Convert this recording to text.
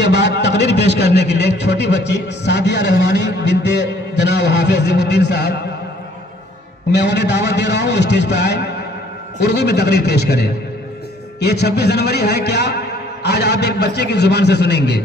इसके बाद तकरीर पेश करने के लिए एक छोटी बच्ची सादिया रहमानी बिनते जनाब हाफिज अजीमुद्दीन साहब, मैं उन्हें दावत दे रहा हूँ स्टेज पर आए, उर्दू में तकरीर पेश करें। ये 26 जनवरी है क्या, आज आप एक बच्चे की जुबान से सुनेंगे।